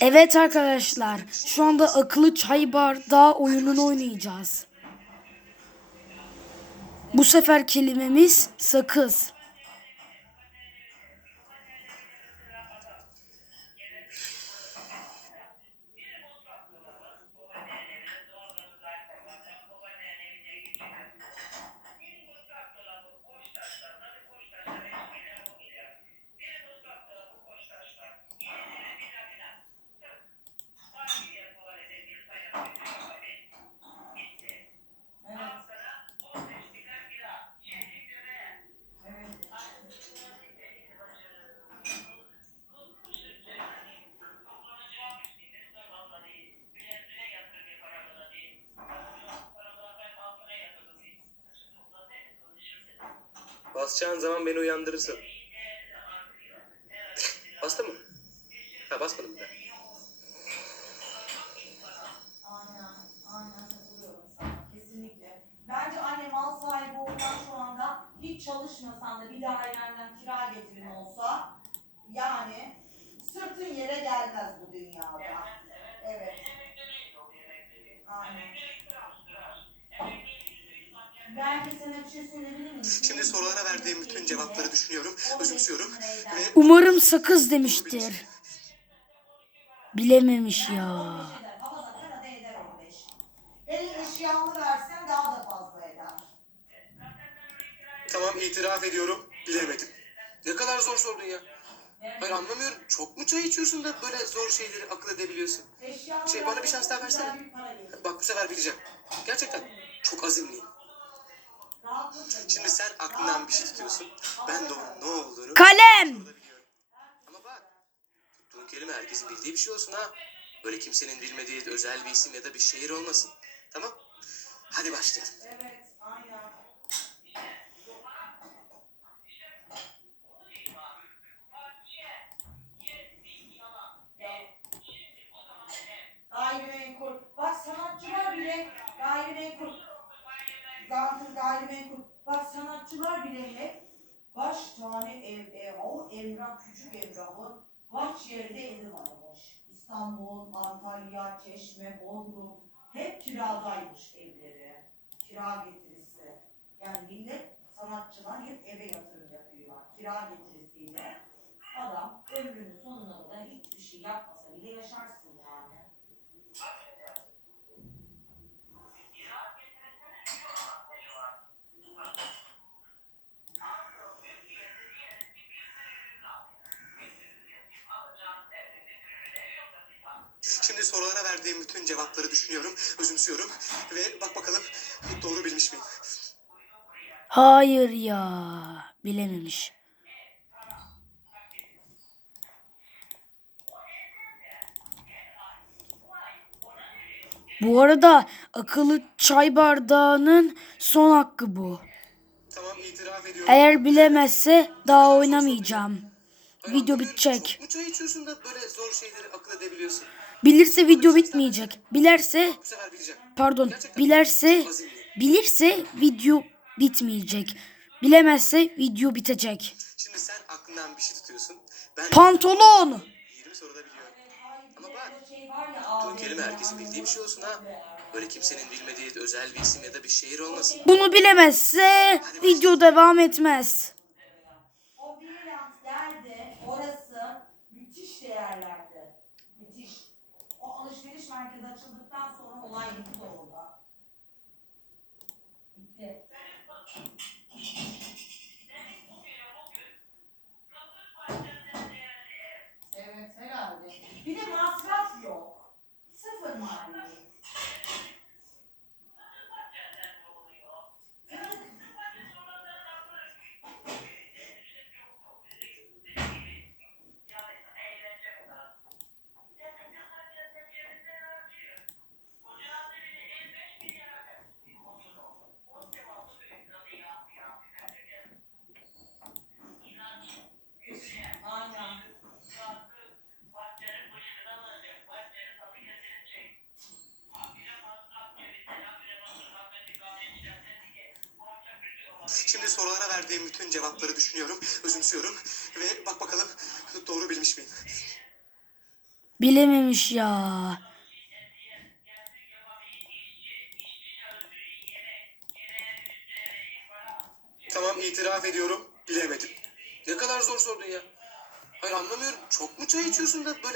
Evet arkadaşlar, şu anda akıllı çay bardağı oyununu oynayacağız. Bu sefer kelimemiz sakız. Basacağın zaman beni uyandırırsın. Bastın mı? Ha basmadım kesinlikle. Bence anne mal sahibi olsan şu anda hiç çalışmasan da bir dairenden kira getirin olsa yani sırtın yere gelmez bu dünyada. Evet. Aynen. Ben de sana bir şey söyleyebilir miyim? Şimdi sorulara verdiğim bütün cevapları düşünüyorum, özümsüyorum ve Umarım sakız demiştir. Bilememiş ya. Hava zaten hadi eder 15. Hele eşyalı versen daha da fazla eder. tamam itiraf ediyorum, bilemedim. Ne kadar zor sordun ya. Ben anlamıyorum. Çok mu çay içiyorsun da böyle zor şeyleri akıl edebiliyorsun? Şey, bana bir şans daha versene. Bak bu sefer bileceğim. Gerçekten çok azimliyim. Şimdi sen aklından bir şey tutuyorsun. Ben de onun ne olduğunu Kalem. Ama bak, tuttuğun kelime herkesin bildiği bir şey olsun ha. Böyle kimsenin bilmediği özel bir isim ya da bir şehir olmasın. Tamam? Hadi başlayalım. Evet, aynen. Gayrimenkul. Bak sanatçılar bile gayrimenkul. Gantır gayrimenkul. Bak sanatçılar bile hep baş tane ev, ev o emrah küçük emrahı baş yerde evi varmış. İstanbul, Antalya, Çeşme, Bodrum hep kiradaymış evleri. Kira getirisi. Yani Şimdi sorulara verdiğim bütün cevapları düşünüyorum, özümsüyorum ve bak bakalım doğru bilmiş miyim? Hayır ya. Bilememiş. Bu arada akıllı çay bardağının son hakkı bu. Tamam itiraf ediyorum. Eğer bilemezse daha oynamayacağım. Video bitecek. Mu çay içiyorsun da böyle zor şeyleri akıl edebiliyorsun? Bilirse video bitmeyecek. Bilerse pardon bilerse bilirse video bitmeyecek. Bilemezse video bitecek. Şimdi sen aklından bir şey tutuyorsun. Ben Pantolon. 20 soruda biliyorum. Ama bak, tuttuğun kelime herkesin bildiği bir şey olsun ha. Böyle kimsenin bilmediği özel bir isim ya da bir şehir olmasın. Bunu bilemezse video devam etmez. O yerde orası müthiş değerlerde. Müthiş. Merkezi açıldıktan sonra olay bitti orada. Şimdi sorulara verdiğim bütün cevapları düşünüyorum, özümsüyorum ve bak bakalım doğru bilmiş miyim? Bilememiş ya. Tamam itiraf ediyorum. Bilemedim. Ne kadar zor sordun ya. Hayır anlamıyorum. Çok mu çay içiyorsun da böyle